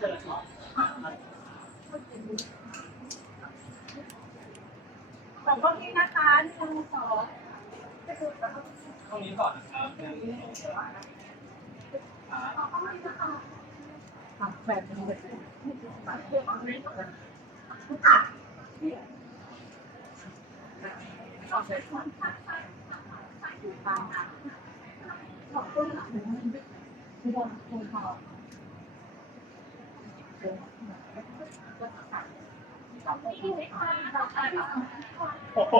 ของพวกนี้นะคะหนึ่งสองตรงนี้ก่อนนะครับแบบนี้ของต้นหลังที่บนตรงเขา โอ้โห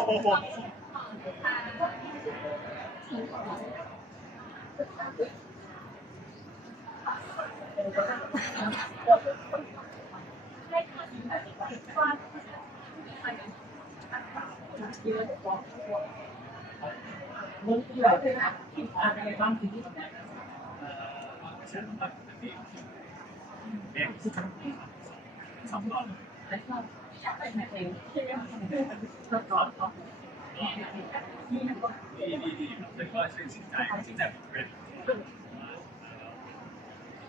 มึงเหลือเลยนะอะไรบ้างที นี้ฉันแบบนี้เด็กสองรอบแล้วก็จะไปไหนเองก็ต่อต่อดีดีดีแล้วก็ชื่นใจชื่นใจเ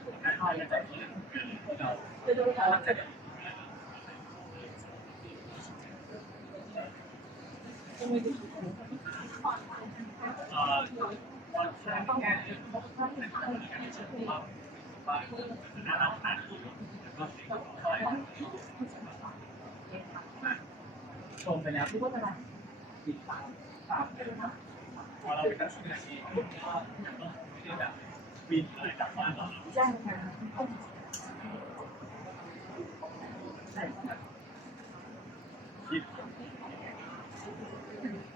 ป็นการทำงานจากที่เราจะดูเขาจะจะมีที่เอ่อตอนแรกแค่ว่าน่ารักากแล้วก็ ชมไปแล้วที่ว่าอะไรปิดปากปากพอเราไปตั้งชื่อนาทีก็ไม่ได้แบบบินอะไรกลับบ้านเราใช่ค่ะน คิด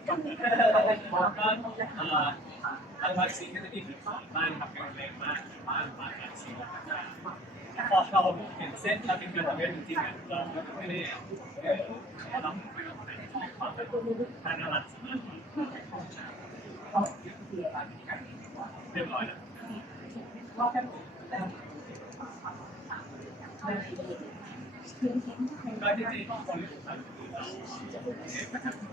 ก็เอ่อทางวัคซีนก็จะมีถึงบ้านครับเป็นแรงมากบ้านบ้านวัคซีนพอเราเห็นเส้นเราเป็นกรทำงานจริงๆเราไม่ได้เราไม่ได้ความเป็นทางรัฐเรียบร้อยแล้วก็จริงๆคนที่ทำ